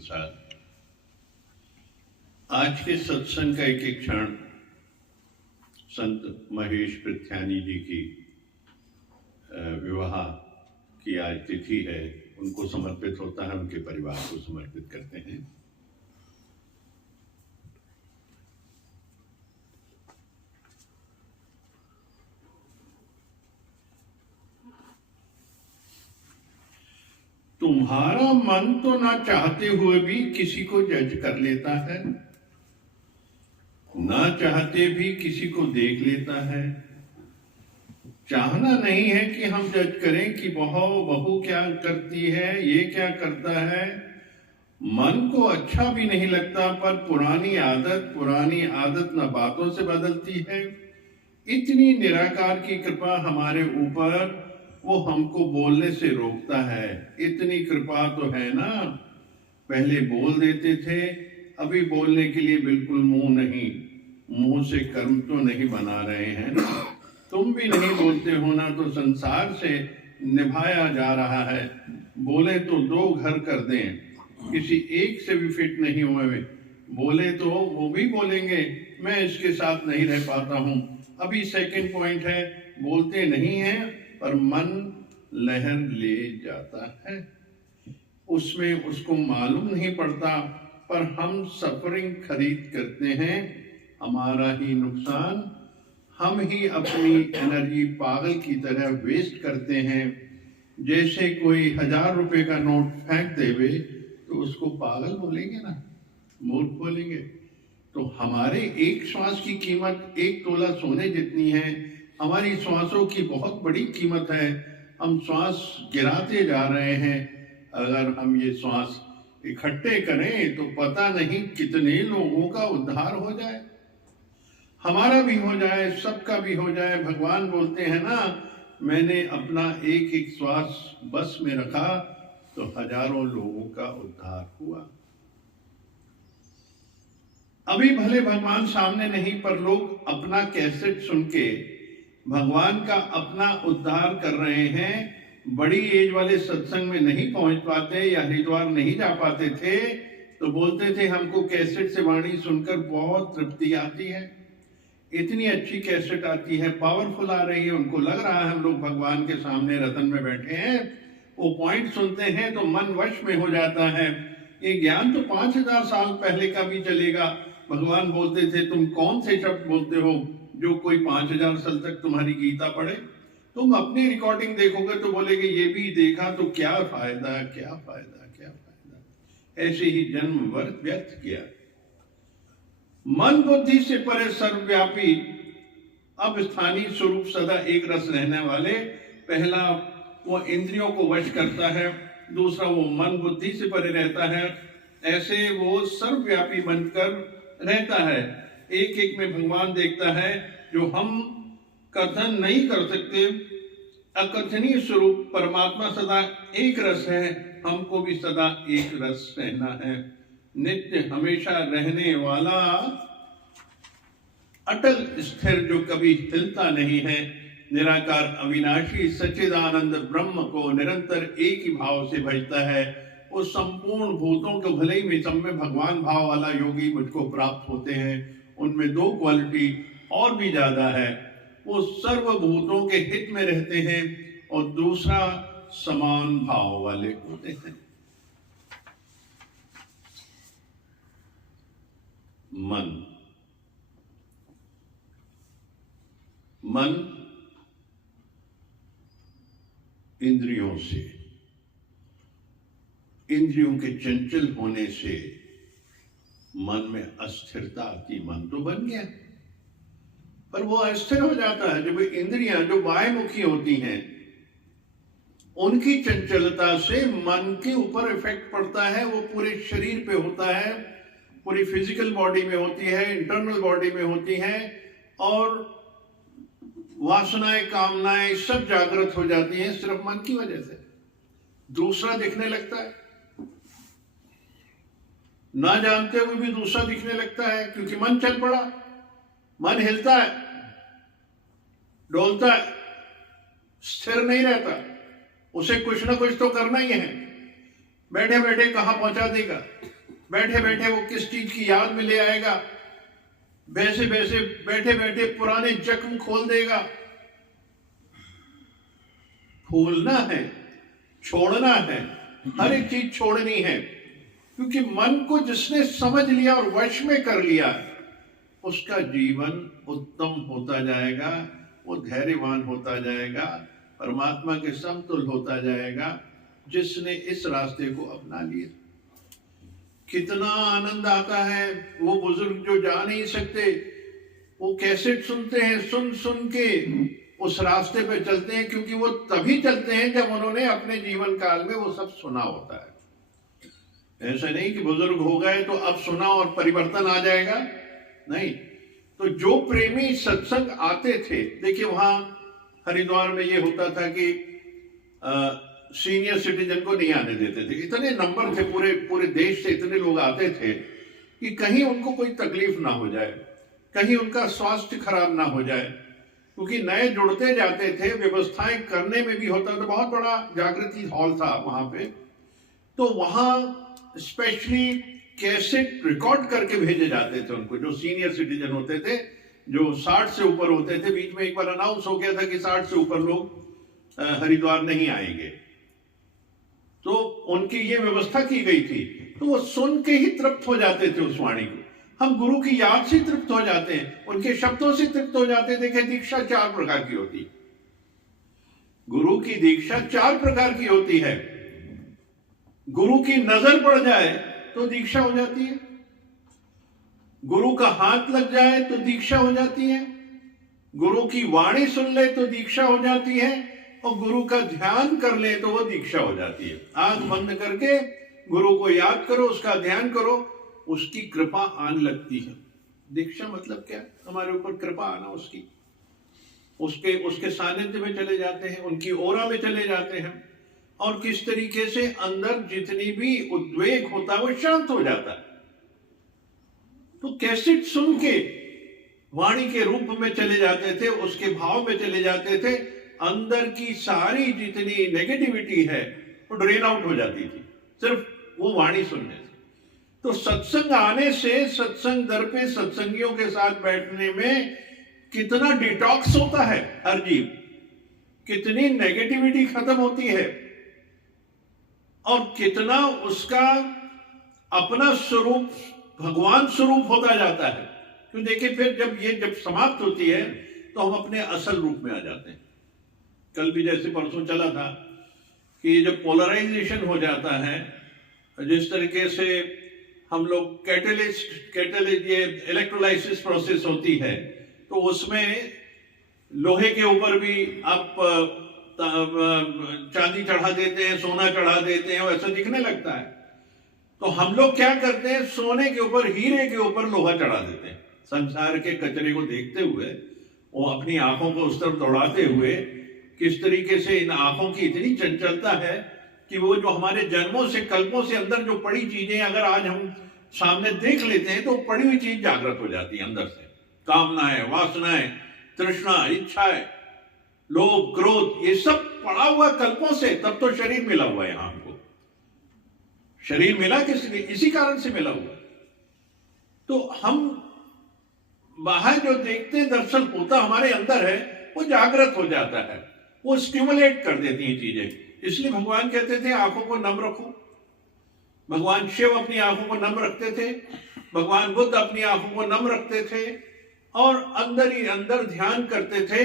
प्रसाद। आज के सत्संग का एक एक क्षण संत महेश पृथ्यानी जी की विवाह की आज तिथि है, उनको समर्पित होता है, उनके परिवार को समर्पित करते हैं। तुम्हारा मन तो ना चाहते हुए भी किसी को जज कर लेता है, ना चाहते भी किसी को देख लेता है। चाहना नहीं है कि हम जज करें कि बहू क्या करती है, ये क्या करता है। मन को अच्छा भी नहीं लगता, पर पुरानी आदत न बातों से बदलती है। इतनी निराकार की कृपा हमारे ऊपर, वो हमको बोलने से रोकता है। इतनी कृपा तो है ना, पहले बोल देते थे, अभी बोलने के लिए बिल्कुल मुंह नहीं, मुंह से कर्म तो नहीं बना रहे हैं ना। तुम भी नहीं बोलते हो ना, तो संसार से निभाया जा रहा है। बोले तो 2 घर कर दें, किसी एक से भी फिट नहीं हुए। बोले तो वो भी बोलेंगे मैं इसके साथ नहीं रह पाता हूं। अभी सेकंड पॉइंट है, बोलते नहीं हैं पर मन लहर ले जाता है, उसमें उसको मालूम नहीं पड़ता, पर हम सफरिंग खरीद करते हैं। हमारा ही नुकसान, हम ही अपनी एनर्जी पागल की तरह वेस्ट करते हैं। जैसे कोई 1000 रुपए का नोट फेंक देवे तो उसको पागल बोलेंगे ना, मूर्ख बोलेंगे। तो हमारे एक श्वास की कीमत 1 तोला सोने जितनी है। हमारी श्वासों की बहुत बड़ी कीमत है, हम श्वास गिराते जा रहे हैं। अगर हम ये श्वास इकट्ठे करें तो पता नहीं कितने लोगों का उद्धार हो जाए, हमारा भी हो जाए, सबका भी हो जाए। भगवान बोलते हैं ना, मैंने अपना एक एक श्वास बस में रखा तो हजारों लोगों का उद्धार हुआ। अभी भले भगवान सामने नहीं, पर लोग अपना कैसेट सुन के भगवान का अपना उद्धार कर रहे हैं। बड़ी एज वाले सत्संग में नहीं पहुंच पाते या हरिद्वार नहीं जा पाते थे तो बोलते थे हमको कैसेट से वाणी सुनकर बहुत तृप्ति आती है, इतनी अच्छी कैसेट आती है, पावरफुल आ रही है। उनको लग रहा है हम लोग भगवान के सामने रतन में बैठे हैं। वो पॉइंट सुनते हैं तो मन वश में हो जाता है। ये ज्ञान तो 5000 साल पहले का भी चलेगा। भगवान बोलते थे तुम कौन से शब्द बोलते हो जो कोई 5000 साल तक तुम्हारी गीता पढ़े। तुम अपनी रिकॉर्डिंग देखोगे तो बोलेगे ये भी देखा तो क्या फायदा, क्या फायदा, क्या फायदा। ऐसे ही जन्म व्यर्थ किया। मन बुद्धि से परे सर्वव्यापी, अब स्थानीय स्वरूप सदा एक रस रहने वाले। पहला वो इंद्रियों को वश करता है, दूसरा वो मन बुद्धि से परे रहता है। ऐसे वो सर्वव्यापी बनकर रहता है। एक एक में भगवान देखता है, जो हम कथन नहीं कर सकते। अकथनीय स्वरूप परमात्मा सदा एक रस है, हमको भी सदा एक रस रहना है। नित्य हमेशा रहने वाला, अटल स्थिर जो कभी हिलता नहीं है, निराकार अविनाशी सच्चिदानंद ब्रह्म को निरंतर एक ही भाव से भजता है। उस संपूर्ण भूतों के भले ही में सब में भगवान भाव वाला योगी मुझको प्राप्त होते हैं। उनमें 2 क्वालिटी और भी ज्यादा है, वो सर्वभूतों के हित में रहते हैं और दूसरा समान भाव वाले होते हैं। मन इंद्रियों से, इंद्रियों के चंचल होने से मन में अस्थिरता आती। मन तो बन गया पर वो अस्थिर हो जाता है। जब इंद्रियां जो बाह्यमुखी होती हैं उनकी चंचलता से मन के ऊपर इफेक्ट पड़ता है। वो पूरे शरीर पे होता है, पूरी फिजिकल बॉडी में होती है, इंटरनल बॉडी में होती है, और वासनाएं कामनाएं सब जागृत हो जाती हैं सिर्फ मन की वजह से। दूसरा दिखने लगता है, ना जानते हुए भी दूसरा दिखने लगता है, क्योंकि मन चल पड़ा। मन हिलता है, डोलता है, स्थिर नहीं रहता। उसे कुछ ना कुछ तो करना ही है, बैठे बैठे कहां पहुंचा देगा। बैठे बैठे वो किस चीज की याद में ले आएगा, वैसे वैसे बैठे बैठे पुराने जख्म खोल देगा। भूलना है, छोड़ना है, हर एक चीज छोड़नी है, क्योंकि मन को जिसने समझ लिया और वश में कर लिया, उसका जीवन उत्तम होता जाएगा, वो धैर्यवान होता जाएगा, परमात्मा के समतुल होता जाएगा, जिसने इस रास्ते को अपना लिया। कितना आनंद आता है। वो बुजुर्ग जो जा नहीं सकते, वो कैसेट सुनते हैं, सुन सुन के उस रास्ते पे चलते हैं, क्योंकि वो तभी चलते हैं जब उन्होंने अपने जीवन काल में वो सब सुना होता है। ऐसा नहीं कि बुजुर्ग हो गए तो अब सुना और परिवर्तन आ जाएगा, नहीं। तो जो प्रेमी सत्संग आते थे, देखिए वहां हरिद्वार में ये होता था कि सीनियर सिटीजन को नहीं आने देते थे। इतने नंबर थे, पूरे पूरे देश से इतने लोग आते थे कि कहीं उनको कोई तकलीफ ना हो जाए, कहीं उनका स्वास्थ्य खराब ना हो जाए, क्योंकि नए जुड़ते जाते थे। व्यवस्थाएं करने में भी होता था, बहुत बड़ा जागृति हॉल था वहां पे, तो वहां स्पेशली कैसेट रिकॉर्ड करके भेजे जाते थे उनको, जो सीनियर सिटीजन होते थे, जो 60 से ऊपर होते थे। बीच में एक बार अनाउंस हो गया था कि 60 से ऊपर लोग हरिद्वार नहीं आएंगे, तो उनकी ये व्यवस्था की गई थी। तो वो सुन के ही तृप्त हो जाते थे उस वाणी को। हम गुरु की याद से तृप्त हो जाते हैं, उनके शब्दों से तृप्त हो जाते हैं। देखिए, दीक्षा 4 प्रकार की होती है। गुरु की दीक्षा 4 प्रकार की होती है। गुरु की नजर पड़ जाए तो दीक्षा हो जाती है, गुरु का हाथ लग जाए तो दीक्षा हो जाती है, गुरु की वाणी सुन ले तो दीक्षा हो जाती है, और गुरु का ध्यान कर ले तो वो दीक्षा हो जाती है। आंख बंद करके गुरु को याद करो, उसका ध्यान करो, उसकी कृपा आने लगती है। दीक्षा मतलब क्या? हमारे ऊपर कृपा आना, उसके सानिध्य में चले जाते हैं, उनकी ओरा में चले जाते हैं, और किस तरीके से अंदर जितनी भी उद्वेग होता है वो शांत हो जाता है। तो कैसेट सुन के वाणी के रूप में चले जाते थे, उसके भाव में चले जाते थे, अंदर की सारी जितनी नेगेटिविटी है वो ड्रेन आउट हो जाती थी सिर्फ वो वाणी सुनने से। तो सत्संग आने से, सत्संग दर पे सत्संगियों के साथ बैठने में कितना डिटॉक्स होता है हर जीव, कितनी नेगेटिविटी खत्म होती है, और कितना उसका अपना स्वरूप भगवान स्वरूप होता जाता है। तो देखिए, फिर जब समाप्त होती है तो हम अपने असल रूप में आ जाते हैं। कल भी जैसे परसों चला था कि जब पोलराइजेशन हो जाता है, जिस तरीके से हम लोग ये इलेक्ट्रोलाइसिस प्रोसेस होती है, तो उसमें लोहे के ऊपर भी आप चांदी चढ़ा देते हैं, सोना चढ़ा देते हैं, वैसा दिखने लगता है। तो हम लोग क्या करते हैं, सोने के ऊपर, हीरे के ऊपर लोहा चढ़ा देते हैं। संसार के कचरे को देखते हुए, वो अपनी आंखों को उस तरफ दौड़ाते हुए, किस तरीके से इन आंखों की इतनी चंचलता है कि वो जो हमारे जन्मों से, कल्पों से अंदर जो पड़ी चीजें अगर आज हम सामने देख लेते हैं तो पड़ी हुई चीज जागृत हो जाती है अंदर से। कामनाएं, वासनाएं, तृष्णा, इच्छाएं, लोभ, क्रोध, ये सब पड़ा हुआ कल्पों से। तब तो शरीर मिला हुआ है। हमको शरीर मिला किस लिए? इसी कारण से मिला हुआ। तो हम बाहर जो देखते हैं, दर्शन होता हमारे अंदर है, वो जागृत हो जाता है, वो स्टिमुलेट कर देती हैं चीजें। इसलिए भगवान कहते थे आंखों को नम रखो। भगवान शिव अपनी आंखों को नम रखते थे, भगवान बुद्ध अपनी आंखों को नम रखते थे, और अंदर ही अंदर ध्यान करते थे।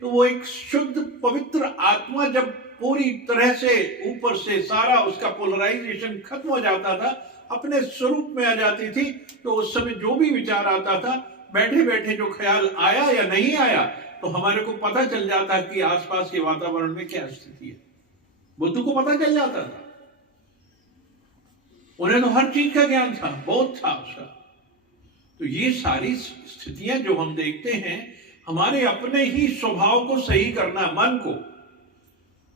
तो वो एक शुद्ध पवित्र आत्मा जब पूरी तरह से ऊपर से सारा उसका पोलराइजेशन खत्म हो जाता था, अपने स्वरूप में आ जाती थी, तो उस समय जो भी विचार आता था, बैठे बैठे जो ख्याल आया या नहीं आया, तो हमारे को पता चल जाता कि आसपास के वातावरण में क्या स्थिति है। बुद्ध को पता चल जाता था, उन्हें तो हर चीज का ज्ञान था, बहुत था उसका। तो ये सारी स्थितियां जो हम देखते हैं, हमारे अपने ही स्वभाव को सही करना,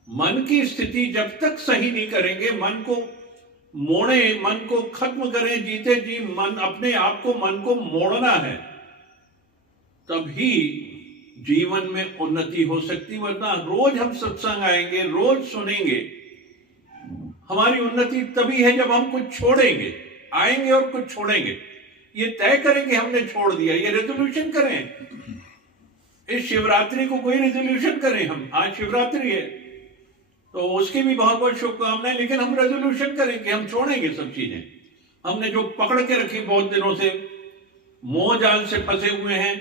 मन की स्थिति जब तक सही नहीं करेंगे, मन को मोड़े, मन को खत्म करें, जीते जी मन, अपने आप को, मन को मोड़ना है, तभी जीवन में उन्नति हो सकती। वरना रोज हम सत्संग आएंगे, रोज सुनेंगे, हमारी उन्नति तभी है जब हम कुछ छोड़ेंगे। आएंगे और कुछ छोड़ेंगे। ये तय करें कि हमने छोड़ दिया, ये रेजोल्यूशन करें। इस शिवरात्रि को कोई रेजोल्यूशन करें, हम आज शिवरात्रि है तो उसकी भी बहुत बहुत शुभकामनाएं, लेकिन हम रेजोल्यूशन करें कि हम छोड़ेंगे सब चीजें। हमने जो पकड़ के रखी बहुत दिनों से, मोह जाल से फंसे हुए हैं,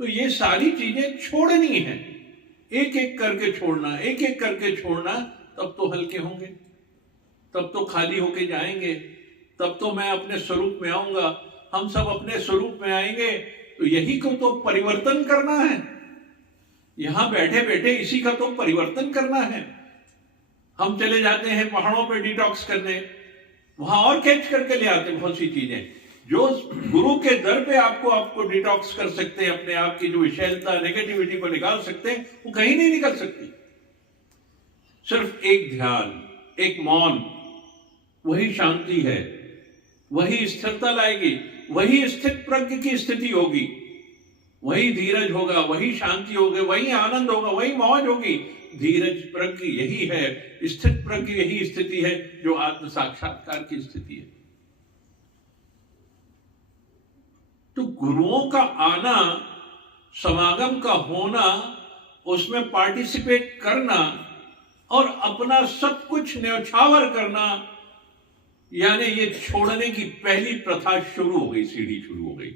तो ये सारी चीजें छोड़नी है। एक एक करके छोड़ना, एक एक करके छोड़ना, तब तो हल्के होंगे, तब तो खाली होके जाएंगे, तब तो मैं अपने स्वरूप में आऊंगा। हम सब अपने स्वरूप में आएंगे तो यही को तो परिवर्तन करना है। यहां बैठे बैठे इसी का तो परिवर्तन करना है। हम चले जाते हैं पहाड़ों पे डिटॉक्स करने, वहां और कैच करके ले आते हैं बहुत सी चीजें जो गुरु के दर पे आपको डिटॉक्स कर सकते हैं। अपने आप की जो विषैलता, नेगेटिविटी को निकाल सकते हैं, वो कहीं नहीं निकल सकती। सिर्फ एक ध्यान, एक मौन, वही शांति है, वही स्थिरता लाएगी, वही स्थित प्रज्ञ की स्थिति होगी, वही धीरज होगा, वही शांति होगी, वही आनंद होगा, वही मौज होगी। धीरज प्रज्ञ यही है, स्थित प्रज्ञ यही स्थिति है जो आत्म साक्षात्कार की स्थिति है। तो गुरुओं का आना, समागम का होना, उसमें पार्टिसिपेट करना और अपना सब कुछ न्यौछावर करना, यानी ये छोड़ने की पहली प्रथा शुरू हो गई, सीढ़ी शुरू हो गई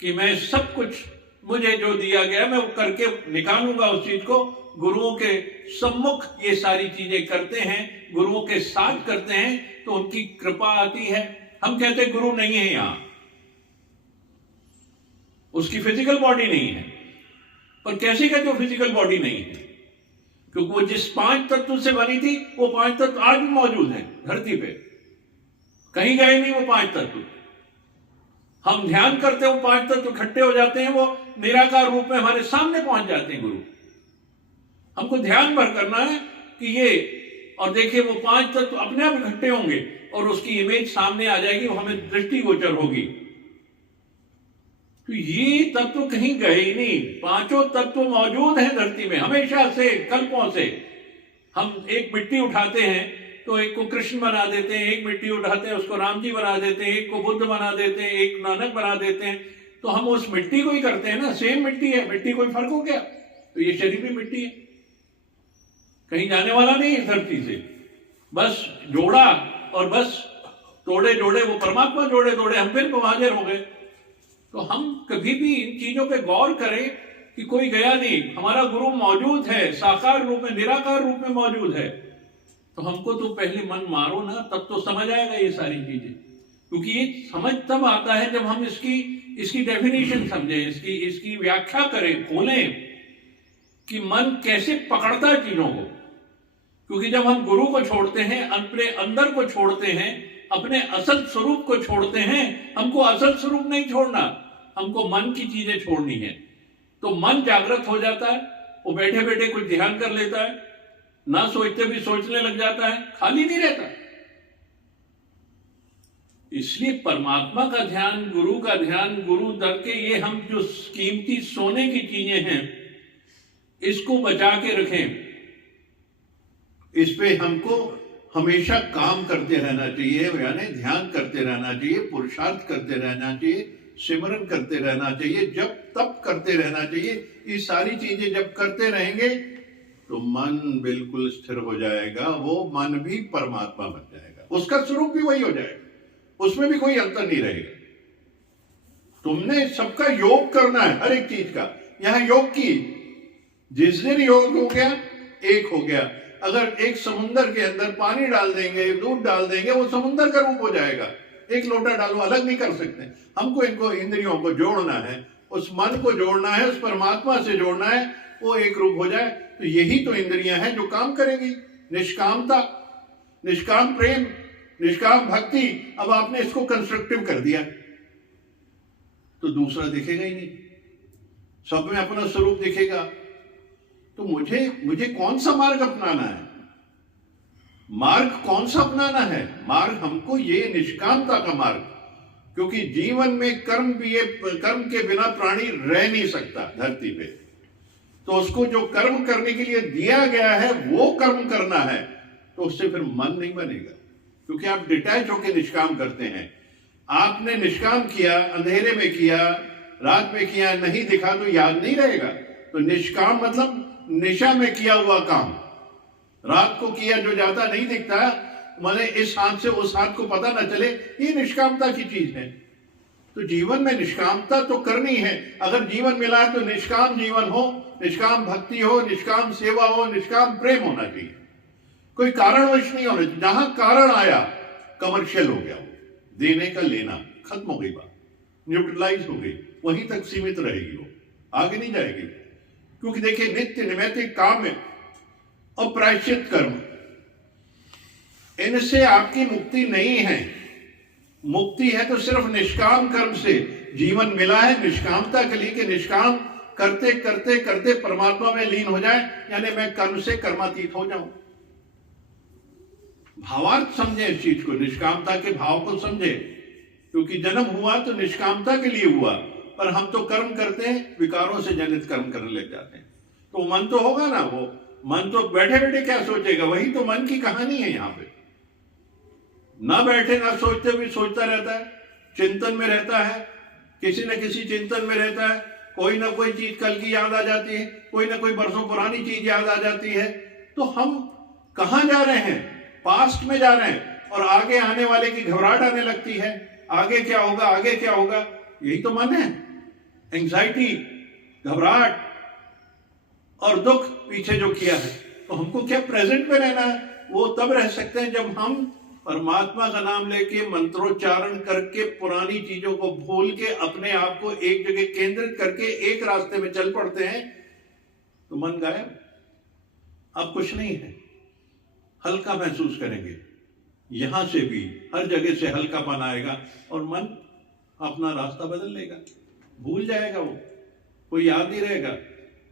कि मैं सब कुछ, मुझे जो दिया गया मैं वो करके निकालूंगा उस चीज को। गुरुओं के सम्मुख ये सारी चीजें करते हैं, गुरुओं के साथ करते हैं तो उनकी कृपा आती है। हम कहते हैं गुरु नहीं है यहां, उसकी फिजिकल बॉडी नहीं है, पर कैसे कहते हो फिजिकल बॉडी नहीं है? क्योंकि वो जिस 5 तत्व से बनी थी वो 5 तत्व आज भी मौजूद हैं धरती पे, कहीं गए नहीं वो 5 तत्व। हम ध्यान करते हो 5 तत्व इकट्ठे हो जाते हैं, वो निराकार रूप में हमारे सामने पहुंच जाते हैं गुरु। हमको ध्यान भर करना है कि ये, और देखिए वो 5 तत्व अपने आप इकट्ठे होंगे और उसकी इमेज सामने आ जाएगी, वो हमें दृष्टिगोचर होगी। तो ये तत्व कहीं गए ही नहीं, 5 तत्व मौजूद हैं धरती में हमेशा से, कल्पों से। हम एक मिट्टी उठाते हैं तो एक को कृष्ण बना देते हैं, एक मिट्टी उठाते हैं उसको राम जी बना देते हैं, एक को बुद्ध बना देते हैं, एक नानक बना देते हैं। तो हम उस मिट्टी को ही करते हैं ना, सेम मिट्टी है, मिट्टी कोई फर्क हो गया? तो ये शरीर भी मिट्टी है, कहीं जाने वाला नहीं इस धरती से। बस जोड़ा और बस तोड़े जोड़े, वो परमात्मा जोड़े तोड़े, हम फिर हाजिर हो गए। तो हम कभी भी इन चीजों पे गौर करें कि कोई गया नहीं, हमारा गुरु मौजूद है, साकार रूप में, निराकार रूप में मौजूद है। तो हमको तो पहले मन मारो ना, तब तो समझ आएगा ये सारी चीजें। क्योंकि ये समझ तब आता है जब हम इसकी डेफिनेशन समझें, इसकी व्याख्या करें, खोलें कि मन कैसे पकड़ता है चीजों को। क्योंकि जब हम गुरु को छोड़ते हैं, अपने अंदर को छोड़ते हैं, अपने असल स्वरूप को छोड़ते हैं, हमको असल स्वरूप नहीं छोड़ना, हमको मन की चीजें छोड़नी है। तो मन जागृत हो जाता है, वो बैठे बैठे कुछ ध्यान कर लेता है, ना सोचते भी सोचने लग जाता है, खाली नहीं रहता। इसलिए परमात्मा का ध्यान, गुरु का ध्यान, गुरु दर के ये हम जो कीमती सोने की चीजें हैं, इसको बचा के रखें। इस पे हमको हमेशा काम करते रहना चाहिए, यानी ध्यान करते रहना चाहिए, पुरुषार्थ करते रहना चाहिए, सिमरन करते रहना चाहिए, जब तब करते रहना चाहिए। ये सारी चीजें जब करते रहेंगे तो मन बिल्कुल स्थिर हो जाएगा, वो मन भी परमात्मा बन जाएगा, उसका स्वरूप भी वही हो जाएगा, उसमें भी कोई अंतर नहीं रहेगा। तुमने सबका योग करना है, हर एक चीज का। यहां योग की, जिस दिन योग हो गया, एक हो गया। अगर एक समुंदर के अंदर पानी डाल देंगे, दूध डाल देंगे, वो समुंदर का रूप हो जाएगा। एक लोटा डालो, अलग नहीं कर सकते। हमको इनको, इंद्रियों को जोड़ना है, उस मन को जोड़ना है, उस परमात्मा से जोड़ना है, वो एक रूप हो जाए। तो यही तो इंद्रियां हैं जो काम करेंगी। निष्कामता, निष्काम प्रेम, निष्काम भक्ति। अब आपने इसको कंस्ट्रक्टिव कर दिया तो दूसरा दिखेगा ही नहीं, सब में अपना स्वरूप दिखेगा। तो मुझे कौन सा मार्ग अपनाना है? मार्ग कौन सा अपनाना है? मार्ग हमको ये निष्कामता का मार्ग, क्योंकि जीवन में कर्म के बिना प्राणी रह नहीं सकता धरती पे। तो उसको जो कर्म करने के लिए दिया गया है वो कर्म करना है, तो उससे फिर मन नहीं बनेगा, क्योंकि आप डिटैच होकर निष्काम करते हैं। आपने निष्काम किया, अंधेरे में किया, रात में किया, नहीं दिखा तो याद नहीं रहेगा। तो निष्काम मतलब निशा में किया हुआ काम, रात को किया जो ज्यादा नहीं दिखता, माने इस हाथ से उस हाथ को पता ना चले, ये निष्कामता की चीज है। तो जीवन में निष्कामता तो करनी है। अगर जीवन मिला है तो निष्काम जीवन हो, निष्काम भक्ति हो, निष्काम सेवा हो, निष्काम प्रेम होना चाहिए, कोई कारणवश नहीं होना चाहिए। जहां कारण आया कमर्शियल हो गया, देने का लेना खत्म हो गई, बात न्यूट्रलाइज हो गई, वहीं तक सीमित रहेगी, वो आगे नहीं जाएगी। क्योंकि देखिए नित्य नैमित्तिक काम है और प्रायश्चित कर्म, इनसे आपकी मुक्ति नहीं है। मुक्ति है तो सिर्फ निष्काम कर्म से। जीवन मिला है निष्कामता के लिए कि निष्काम करते करते करते परमात्मा में लीन हो जाए, यानी मैं कर्म से कर्मातीत हो जाऊं। भावार्थ समझे इस चीज को, निष्कामता के भाव को समझे। क्योंकि जन्म हुआ तो निष्कामता के लिए हुआ, पर हम तो कर्म करते हैं, विकारों से जनित कर्म करने लग जाते हैं। तो मन तो होगा ना, वो मन तो बैठे बैठे क्या सोचेगा, वही तो मन की कहानी है। यहाँ पे ना बैठे ना सोचते हुए सोचता रहता है, चिंतन में रहता है, किसी न किसी चिंतन में रहता है। कोई ना कोई चीज कल की याद आ जाती है, कोई ना कोई बरसों पुरानी चीज याद आ जाती है। तो हम कहाँ जा रहे हैं, पास्ट में जा रहे हैं, और आगे आने वाले की घबराहट आने लगती है। आगे क्या होगा, आगे क्या होगा, यही तो मन है। एंजाइटी, घबराहट और दुख पीछे जो किया है। तो हमको क्या प्रेजेंट में रहना है। वो तब रह सकते हैं जब हम परमात्मा का नाम लेके मंत्रोच्चारण करके पुरानी चीजों को भूल के अपने आप को एक जगह केंद्रित करके एक रास्ते में चल पड़ते हैं। तो मन गायब, अब कुछ नहीं है, हल्का महसूस करेंगे। यहां से भी हर जगह से हल्कापन आएगा और मन अपना रास्ता बदल लेगा, भूल जाएगा, वो कोई याद नहीं रहेगा।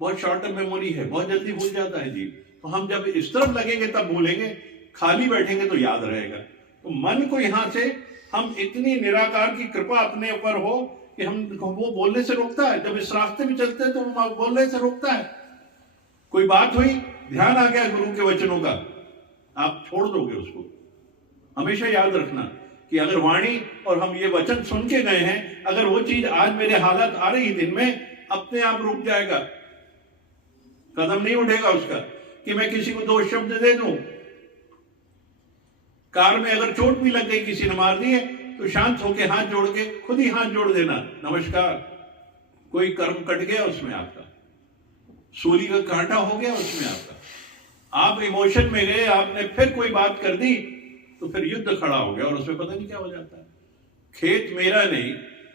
बहुत शॉर्ट टर्म मेमोरी है, बहुत जल्दी भूल जाता है जीव। तो हम जब इस तरफ लगेंगे तब भूलेंगे, खाली बैठेंगे तो याद रहेगा। तो मन को यहां से हम इतनी निराकार की कृपा अपने ऊपर हो कि हम वो बोलने से रोकता है। जब इस रास्ते में चलते हैं तो वो बोलने से रोकता है। कोई बात हुई, ध्यान आ गया गुरु के वचनों का, आप छोड़ दोगे उसको। हमेशा याद रखना कि अगर वाणी और हम ये वचन सुन के गए हैं, अगर वो चीज आज मेरे हालत आ रही दिन में, अपने आप रुक जाएगा, कदम नहीं उठेगा उसका कि मैं किसी को 2 शब्द दे दूं। कार में अगर चोट भी लग गई, किसी ने मार दी है, तो शांत होके हाथ जोड़ के खुद ही हाथ जोड़ देना, नमस्कार। कोई कर्म कट गया उसमें आपका, सूली का कांटा हो गया उसमें आपका। आप इमोशन में गए, आपने फिर कोई बात कर दी तो फिर युद्ध खड़ा हो गया और उसमें पता नहीं क्या हो जाता है। खेत मेरा नहीं,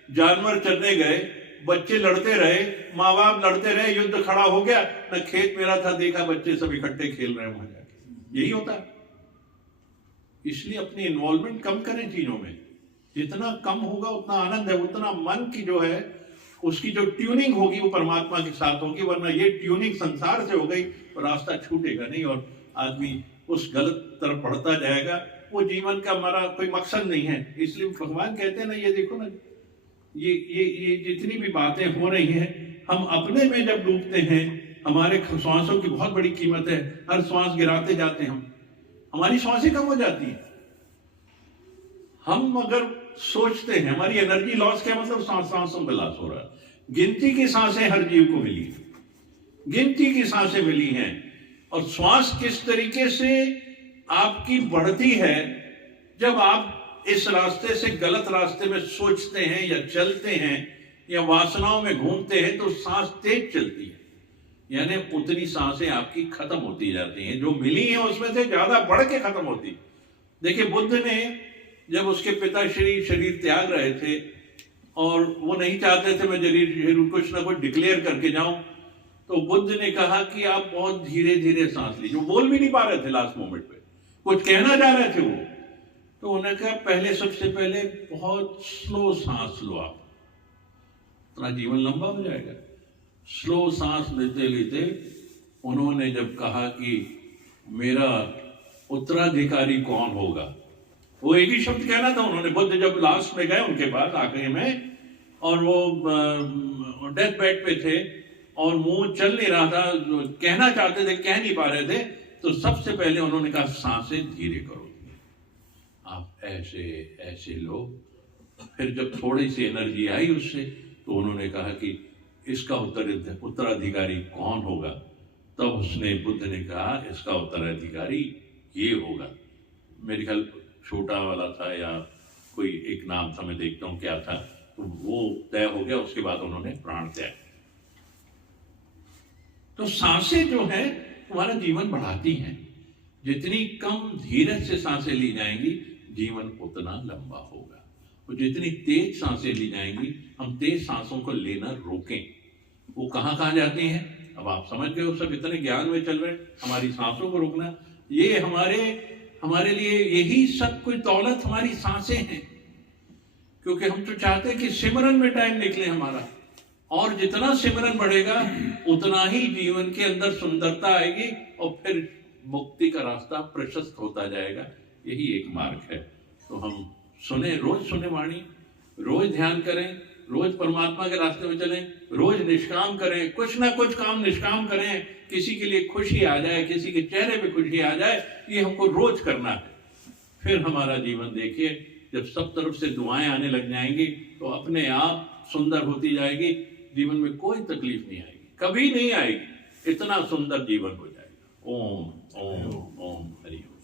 जानवर चरने गए, बच्चे लड़ते रहे, माँ बाप लड़ते रहे, युद्ध खड़ा हो गया। न खेत मेरा था, देखा बच्चे सब इकट्ठे खेल रहे हैं वहां जाके। यही होता है। इसलिए अपनी इन्वॉल्वमेंट कम करें चीजों में, जितना कम होगा उतना आनंद है, उतना मन की जो है उसकी जो ट्यूनिंग होगी वो परमात्मा के साथ होगी। वरना ये ट्यूनिंग संसार से हो गई तो रास्ता छूटेगा नहीं और आदमी उस गलत तरफ बढ़ता जाएगा। वो जीवन का हमारा कोई मकसद नहीं है। इसलिए भगवान कहते हैं ना, ये देखो ना, ये जितनी भी बातें हो रही हैं, हम अपने में जब डूबते हैं, हमारे श्वासों की बहुत बड़ी कीमत है। हर श्वास गिराते जाते हैं हम, हमारी सांसें कम हो जाती हैं। हम अगर सोचते हैं, हमारी एनर्जी लॉस, क्या मतलब सांसों का लॉस हो रहा है। गिनती की सांसें हर जीव को मिली, गिनती की सांसें मिली हैं। और श्वास किस तरीके से आपकी बढ़ती है, जब आप इस रास्ते से गलत रास्ते में सोचते हैं या चलते हैं या वासनाओं में घूमते हैं, तो सांस तेज चलती है, यानी उतनी सांसें आपकी खत्म होती जाती हैं। जो मिली हैं उसमें से ज्यादा बढ़ के खत्म होती। देखिए बुद्ध ने जब उसके पिताश्री शरीर त्याग रहे थे और वो नहीं चाहते थे मैं जरूर कुछ ना कुछ डिक्लेयर करके जाऊं, तो बुद्ध ने कहा कि आप बहुत धीरे धीरे सांस लीजिए। वो बोल भी नहीं पा रहे थे, लास्ट मोमेंट पे कुछ कहना चाह रहे थे वो। तो उन्होंने कहा पहले, सबसे पहले बहुत स्लो सांस लो, आप इतना जीवन लंबा हो जाएगा। स्लो सांस लेते लेते उन्होंने जब कहा कि मेरा उत्तराधिकारी कौन होगा, वो एक ही शब्द कहना था उन्होंने। बुद्ध जब लास्ट में गए उनके पास आखिरी में, और वो डेथ बेड पे थे और मुंह चल नहीं रहा था, कहना चाहते थे कह नहीं पा रहे थे, तो सबसे पहले उन्होंने कहा सांसें धीरे करो, आप ऐसे ऐसे लो फिर जब थोड़ी सी एनर्जी आई उससे, तो उन्होंने कहा कि इसका उत्तराधिकारी कौन होगा। तब उसने बुद्ध ने कहा इसका उत्तराधिकारी ये होगा। मेरे ख्याल छोटा वाला था या कोई एक नाम था, मैं देखता हूँ क्या था, तो वो तय हो गया। उसके बाद उन्होंने प्राण त्याग। तो सांसें जो है हमारा जीवन बढ़ाती हैं। जितनी कम धीरज से सांसें ली जाएंगी जीवन उतना लंबा होगा, और जितनी तेज सांसें ली जाएंगी, हम तेज सांसों को लेना रोकें, वो कहाँ कहाँ जाती हैं। अब आप समझ गए, सब इतने ज्ञान में चल रहे हैं। हमारी सांसों को रोकना, ये हमारे लिए यही सब कुछ दौलत हमारी सांसें हैं। क्योंकि हम तो चाहते हैं कि सिमरन में टाइम निकले हमारा, और जितना सिमरन बढ़ेगा उतना ही जीवन के अंदर सुंदरता आएगी, और फिर मुक्ति का रास्ता प्रशस्त होता जाएगा। यही एक मार्ग है। तो हम सुने, रोज सुने वाणी, रोज ध्यान करें, रोज परमात्मा के रास्ते में चलें, रोज निष्काम करें, कुछ ना कुछ काम निष्काम करें। किसी के लिए खुशी आ जाए, किसी के चेहरे पे खुशी आ जाए, ये हमको रोज करना है। फिर हमारा जीवन देखिए, जब सब तरफ से दुआएं आने लग जाएंगी तो अपने आप सुंदर होती जाएगी। जीवन में कोई तकलीफ नहीं आएगी, कभी नहीं आएगी। इतना सुंदर जीवन हो जाएगा। ओम ओम ओम हरि ओम।